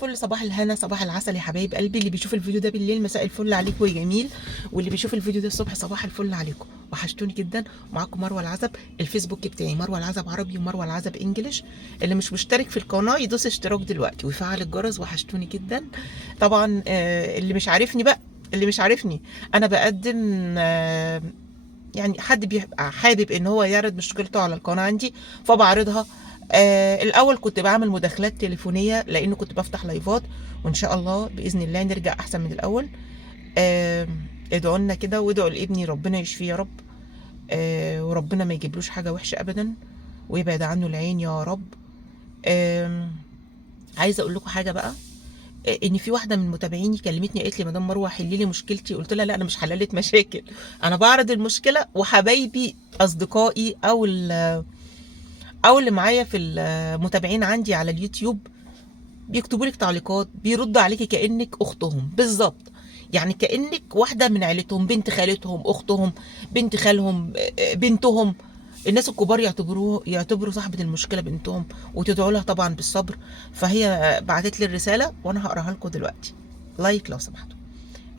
فل صباح الهنا صباح العسل يا حبايب قلبي. اللي بيشوف الفيديو ده بالليل مساء الفل عليكم يا جميل، واللي بيشوف الفيديو ده الصبح صباح الفل عليكم. وحشتوني جدا. معاكم مروه العزب. الفيسبوك بتاعي مروه العزب عربي ومروه العزب انجلش. اللي مش مشترك في القناه يدوس اشتراك دلوقتي ويفعل الجرس. وحشتوني جدا. طبعا اللي مش عارفني بقى، اللي مش عارفني انا بقدم يعني حد بيبقى حابب ان هو يعرض مشكلته على القناه عندي فبعرضها. الاول كنت بعمل مداخلات تليفونيه لانه كنت بفتح لايفات، وان شاء الله باذن الله نرجع احسن من الاول. ادعوا لنا كده وادعوا لابني ربنا يشفيه يا رب. وربنا ما يجيبلوش حاجه وحشه ابدا ويبعد عنه العين يا رب. عايزه اقول لكم حاجه بقى. ان في واحده من متابعيني كلمتني قالت لي مدام مروه حلي لي مشكلتي. قلت لها لا انا مش حلالة مشاكل، انا بعرض المشكله وحبايبي اصدقائي او اللي معايا في المتابعين عندي على اليوتيوب بيكتبوا لك تعليقات، بيردوا عليكي كانك اختهم بالظبط. يعني كانك واحده من عيلتهم، بنت خالتهم، اختهم، بنت خالهم، بنتهم. الناس الكبار يعتبروا صاحبه المشكله بنتهم، وتدعوا لها طبعا بالصبر. فهي بعتت لي الرساله وانا هقراها لكم دلوقتي. لايك لو سمحتوا.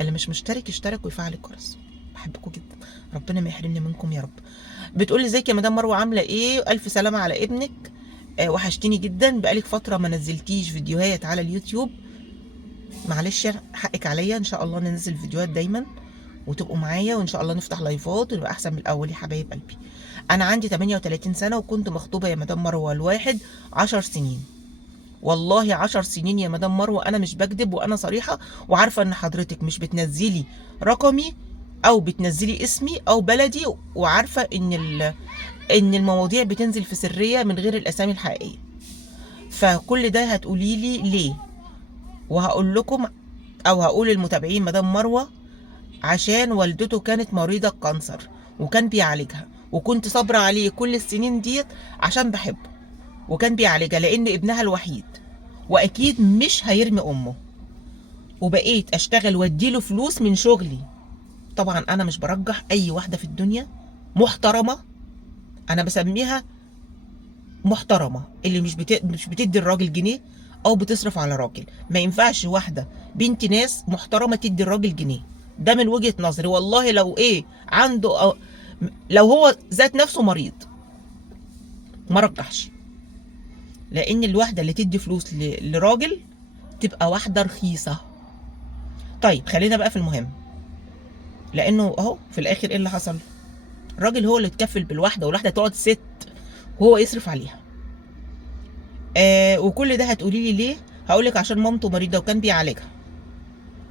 اللي مش مشترك يشترك ويفعل الجرس. بحبكم جدا، ربنا ما يحرمني منكم يا رب. بتقولي ازيك يا مدام مروه عامله ايه؟ الف سلامه على ابنك. وحشتيني جدا، بقالك فتره ما نزلتيش فيديوهات على اليوتيوب. معلش حقك عليا، ان شاء الله ننزل فيديوهات دايما وتبقوا معايا، وان شاء الله نفتح لايفات ونبقى احسن من الاول يا حبايب قلبي. انا عندي 38 سنه وكنت مخطوبه يا مدام مروه لواحد 10 سنين. والله 10 سنين يا مدام مروه، انا مش بكذب وانا صريحه، وعارفه ان حضرتك مش بتنزلي رقمي او بتنزلي اسمي او بلدي، وعارفه ان المواضيع بتنزل في سريه من غير الاسامي الحقيقيه. فكل ده هتقولي لي ليه؟ وهقول لكم او هقول للمتابعين مدام مروه عشان والدته كانت مريضه كانسر وكان بيعالجها، وكنت صابره عليه كل السنين ديت عشان بحبه، وكان بيعالجها لان ابنها الوحيد، واكيد مش هيرمي امه. وبقيت اشتغل واديله فلوس من شغلي. طبعا انا مش برجح اي واحده في الدنيا محترمه، انا بسميها محترمه، اللي مش بتدي الراجل جنيه او بتصرف على راجل. ما ينفعش واحده بنت ناس محترمه تدي الراجل جنيه. ده من وجهه نظري. والله لو ايه عنده أو لو هو ذات نفسه مريض ما رجحش، لان الواحده اللي تدي فلوس لراجل تبقى واحده رخيصه. طيب خلينا بقى في المهم، لانه اهو في الاخر ايه اللي حصل؟ الراجل هو اللي اتكفل بالواحده، والواحده تقعد ست وهو يصرف عليها. وكل ده هتقولي لي ليه؟ هقول لك عشان مامته مريضه وكان بيعالجها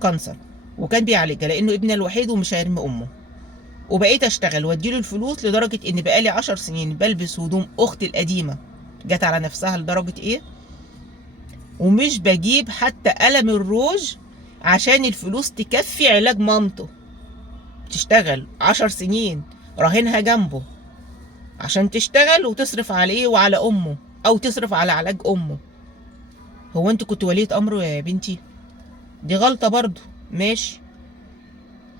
كانسر، وكان بيعالجها لانه ابنها الوحيد ومش هيرمي امه. وبقيت اشتغل واديله الفلوس لدرجه ان بقالي 10 سنين بلبس هدوم اختي القديمه جت على نفسها لدرجه ايه، ومش بجيب حتى قلم الروج عشان الفلوس تكفي علاج مامته. تشتغل 10 سنين راهنها جنبه عشان تشتغل وتصرف عليه وعلى امه، او تصرف على علاج امه. هو انت كنت ولية امره يا بنتي؟ دي غلطة برضو. ماشي،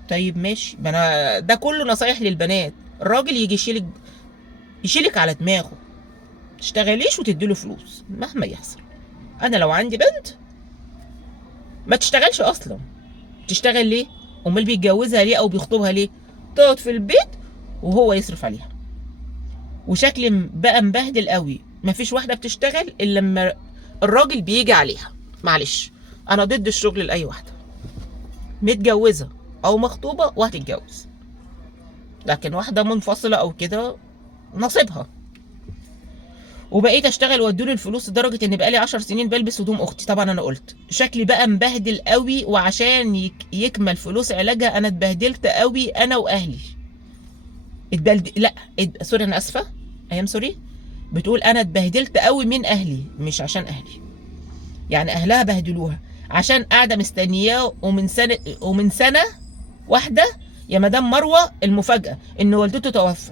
طيب ماشي. ما انا ده كله نصايح للبنات. الراجل يجي يشيلك على دماغه، تشتغليش وتديله فلوس مهما يحصل. انا لو عندي بنت ما تشتغلش اصلا. تشتغل ليه؟ امال بيتجوزها ليه او بيخطبها ليه؟ تقعد في البيت وهو يصرف عليها. وشكلي بقى مبهدل قوي. مفيش واحده بتشتغل الا لما الراجل بيجي عليها. معلش، انا ضد الشغل لاي واحده متجوزه او مخطوبه وهتتجوز، لكن واحده منفصله او كده نصيبها. وبقيت اشتغل وادوني الفلوس لدرجه ان بقالي 10 سنين بلبس هدوم اختي. طبعا انا قلت شكلي بقى مبهدل قوي، وعشان يكمل فلوس علاجها انا اتبهدلت قوي انا واهلي. لا سوري، انا اسفه، ايام سوري. بتقول انا اتبهدلت قوي من اهلي، مش عشان اهلي. يعني اهلها بهدلوها عشان قاعده مستنياه. ومن سنه واحده يا مدام مروه المفاجاه ان والدته توفى،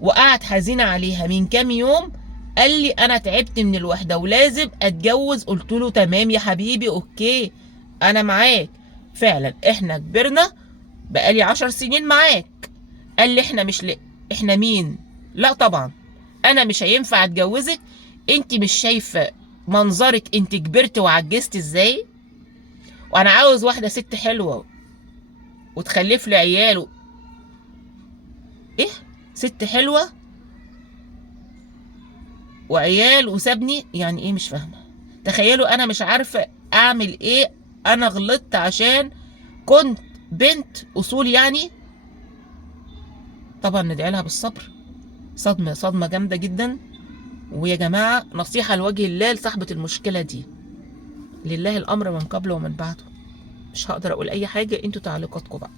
وقعد حزينه عليها من كام يوم. قال لي انا تعبت من الوحده ولازم اتجوز. قلت له تمام يا حبيبي، اوكي، انا معاك. فعلا احنا كبرنا، بقالي 10 سنين معاك. قال لي احنا مش احنا مين؟ لا طبعا انا مش هينفع اتجوزك. انت مش شايفه منظرك انت كبرت وعجزت ازاي، وانا عاوز واحده ست حلوه وتخلف لي عيال ايه، ست حلوه وعيال وسابني، يعني ايه مش فاهمه. تخيلوا انا مش عارفه اعمل ايه، انا غلطت عشان كنت بنت اصول يعني. طبعا ندعي لها بالصبر، صدمه صدمه جامده جدا. ويا جماعه نصيحه لوجه الله لصاحبه المشكله دي، لله الامر من قبل ومن بعده. مش هقدر اقول اي حاجه، انتوا تعليقاتكم بقى.